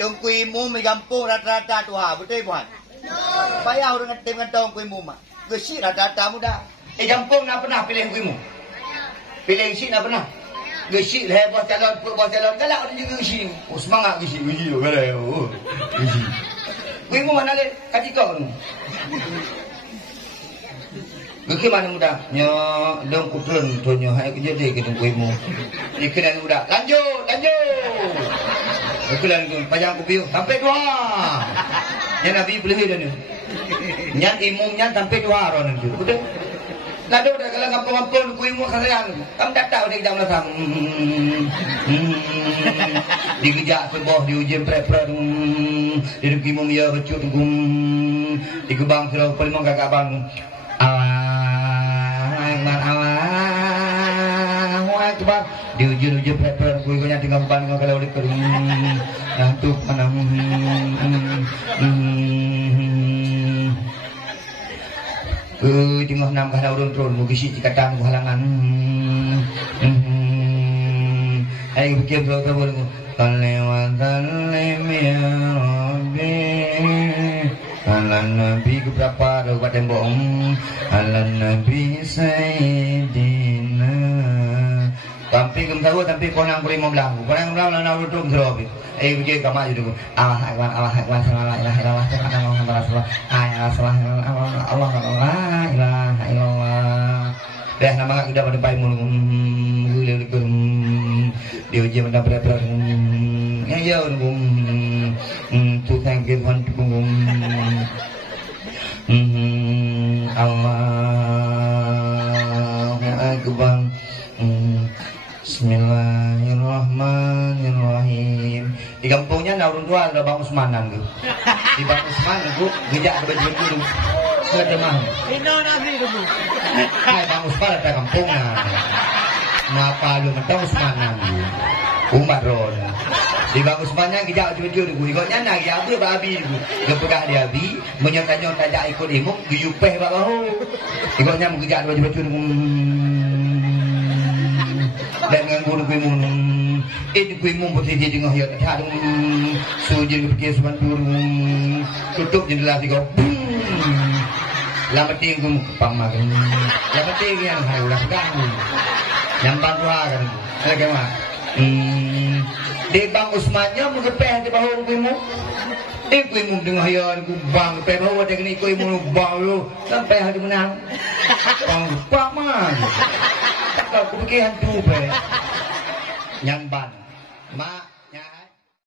Tungkuimu megampung rata-rata tuha, betul puan? Payah orang ngetim ngentong kuimu mah. Gesik rata-rata muda. Gampung nak pernah pilih kuimu? Pilih gesik nak pernah? Gesik lah bos calon, galak orang juga gesik. Oh semangat gesik tu galak. Oh. Gesik. Kuimu mana le? Katika kamu. Gesik mana muda? Nya dong kutun tu nya hai kerja dia ke kuimu. Ikan muda. Lanjut. Ikulan tu panjang kupiu sampai 2. Yang Nabi boleh dah ni. Yang imumnya sampai 2 orang tu. Betul? Lalu dah kalau kampung-kampung kuimu kasayang. Kamu tak tahu dia jam lasam. Digejak sebah diuji prep-prep. Di imum ya becut gum. Di gebang serau pelimang kakak bang. Akbar diuji prep kuinya tinggal ban kalau di kering nantuk panam tinggal 6 kada urun turun mugisi cikatan halangan ayo bikin berapa boleh kalewatan lemirabi alan nabi keberapa ada buat tembok alan nabi sayyidina tapi kamu tahu tapi konang beri membelang nak duduk terus. Begini kamu aja dulu. Allah Akbar Allah ilaha illallah. Dah nama kita pada bayi mulu. Dia uji mendapat berapa? Ya nunggu. Tuhan Tuhan tunggu. Allah Akbar. Bismillahirrahmanirrahim. Di kampungnya naurun tua ada Bang Usmanan tu. Di Bang Usman tu gejak ada baju tu. Sedemah. Ino nabi tu. Hai Bang Usman ada kampungnya. Napa lu mentang Usmanan tu. Umat ron. Di Bang Usmannya gejak baju tu. Ikutnya nak ya apa babi tu. Gepegah dia abi, menyontak tajak ikut imuk, giyupeh bahu. Ikutnya gejak baju tu. Dan dengan guru kuimun itu kuimun putih dia dengar ya tak ada sujud pergi seban turun tutup jendela tiga lama tinggal kepang makan lama tinggal yang hari ulang tahun yang bangga kan lagi mah di Bang Usmannya mengepeh di bawah kuimun kuimun dengar ya bang gepeh bawah dengan kuimun bawah sampai hari menang bang mah tak kau pergi hantu pe. Nyamban. Ma